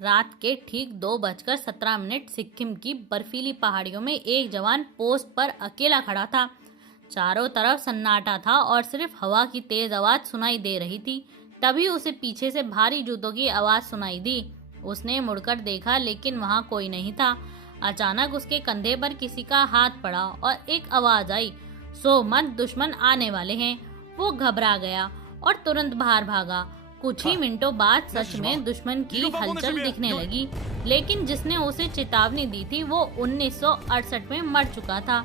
रात के ठीक 2:17 सिक्किम की बर्फीली पहाड़ियों में एक जवान पोस्ट पर अकेला खड़ा था। चारों तरफ सन्नाटा था और सिर्फ हवा की तेज आवाज सुनाई दे रही थी। तभी उसे पीछे से भारी जूतों की आवाज सुनाई दी। उसने मुड़कर देखा लेकिन वहां कोई नहीं था। अचानक उसके कंधे पर किसी का हाथ पड़ा और एक आवाज आई, सो मत, दुश्मन आने वाले हैं। वो घबरा गया और तुरंत बाहर भागा। कुछ ही मिनटों बाद सच में दुश्मन की हलचल दिखने लगी, लेकिन जिसने उसे चेतावनी दी थी वो 1968 में मर चुका था।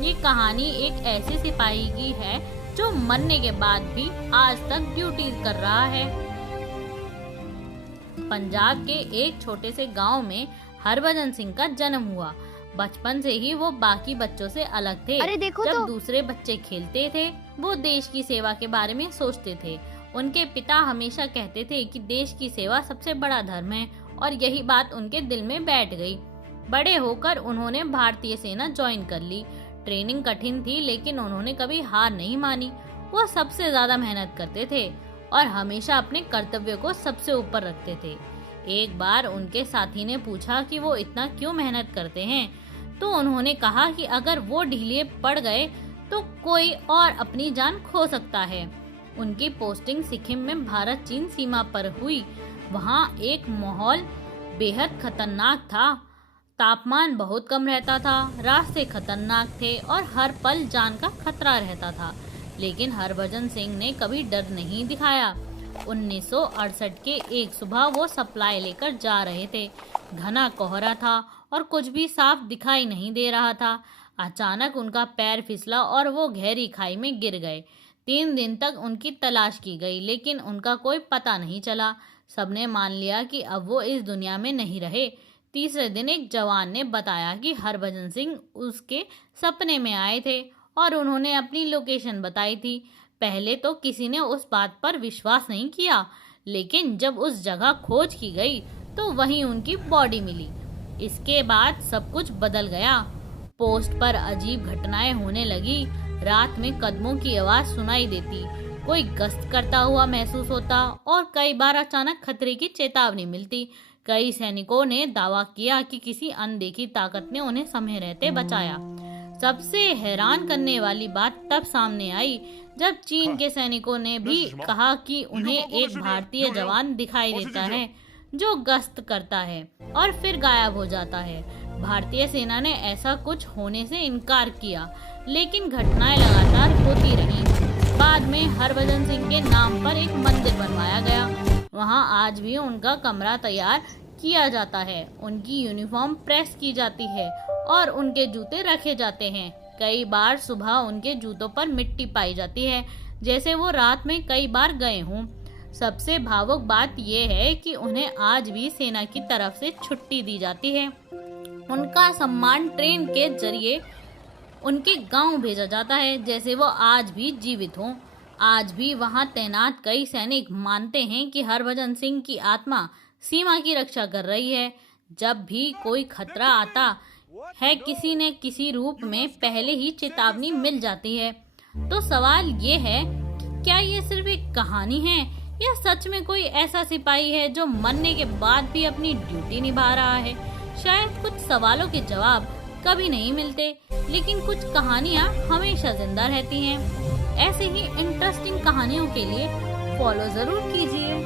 ये कहानी एक ऐसे सिपाही की है जो मरने के बाद भी आज तक ड्यूटी कर रहा है। पंजाब के एक छोटे से गांव में हरभजन सिंह का जन्म हुआ। बचपन से ही वो बाकी बच्चों से अलग थे। अरे देखो जब तो। दूसरे बच्चे खेलते थे वो देश की सेवा के बारे में सोचते थे। उनके पिता हमेशा कहते थे कि देश की सेवा सबसे बड़ा धर्म है और यही बात उनके दिल में बैठ गई। बड़े होकर उन्होंने भारतीय सेना ज्वाइन कर ली। ट्रेनिंग कठिन थी लेकिन उन्होंने कभी हार नहीं मानी। वो सबसे ज्यादा मेहनत करते थे और हमेशा अपने कर्तव्य को सबसे ऊपर रखते थे। एक बार उनके साथी ने पूछा कि वो इतना क्यों मेहनत करते हैं, तो उन्होंने कहा कि अगर वो ढीले पड़ गए तो कोई और अपनी जान खो सकता है। उनकी पोस्टिंग सिक्किम में भारत चीन सीमा पर हुई। वहाँ एक माहौल बेहद खतरनाक था। तापमान बहुत कम रहता था, रास्ते खतरनाक थे और हर पल जान का खतरा रहता था। लेकिन हरभजन सिंह ने कभी डर नहीं दिखाया। 1968 के एक सुबह वो सप्लाई लेकर जा रहे थे। घना कोहरा था और कुछ भी साफ दिखाई नहीं दे रहा था। अचानक उनका पैर फिसला और वो गहरी खाई में गिर गए। 3 दिन तक उनकी तलाश की गई लेकिन उनका कोई पता नहीं चला। सबने मान लिया कि अब वो इस दुनिया में नहीं रहे। तीसरे दिन एक जवान ने बताया कि हरभजन सिंह उसके सपने में आए थे और उन्होंने अपनी लोकेशन बताई थी। पहले तो किसी ने उस बात पर विश्वास नहीं किया, लेकिन जब उस जगह खोज की गई तो वहीं उनकी बॉडी मिली। इसके बाद सब कुछ बदल गया। पोस्ट पर अजीब घटनाएं होने लगी। रात में कदमों की आवाज सुनाई देती, कोई गश्त करता हुआ महसूस होता और कई बार अचानक खतरे की चेतावनी मिलती। कई सैनिकों ने दावा किया कि किसी अनदेखी ताकत ने उन्हें समय रहते बचाया। सबसे हैरान करने वाली बात तब सामने आई जब चीन के सैनिकों ने भी कहा कि उन्हें एक भारतीय जवान दिखाई देता है जो गश्त करता है और फिर गायब हो जाता है। भारतीय सेना ने ऐसा कुछ होने से इनकार किया, लेकिन घटनाएं लगातार होती रहीं। बाद में हरभजन सिंह के नाम पर एक मंदिर बनवाया गया। वहां आज भी उनका कमरा तैयार किया जाता है, उनकी यूनिफॉर्म प्रेस की जाती है और उनके जूते रखे जाते हैं। कई बार सुबह उनके जूतों पर मिट्टी पाई जाती है, जैसे वो रात में कई बार गए हों। सबसे भावुक बात यह है कि उन्हें आज भी सेना की तरफ से छुट्टी दी जाती है। उनका सम्मान ट्रेन के जरिए उनके गांव भेजा जाता है, जैसे वो आज भी जीवित हों। आज भी वहां तैनात कई सैनिक मानते हैं कि हरभजन सिंह की आत्मा सीमा की रक्षा कर रही है। जब भी कोई खतरा आता है किसी न किसी रूप में पहले ही चेतावनी मिल जाती है। तो सवाल ये है, क्या ये सिर्फ एक कहानी है या सच में कोई ऐसा सिपाही है जो मरने के बाद भी अपनी ड्यूटी निभा रहा है? शायद कुछ सवालों के जवाब कभी नहीं मिलते, लेकिन कुछ कहानियाँ हमेशा जिंदा रहती हैं। ऐसे ही इंटरेस्टिंग कहानियों के लिए फॉलो जरूर कीजिए।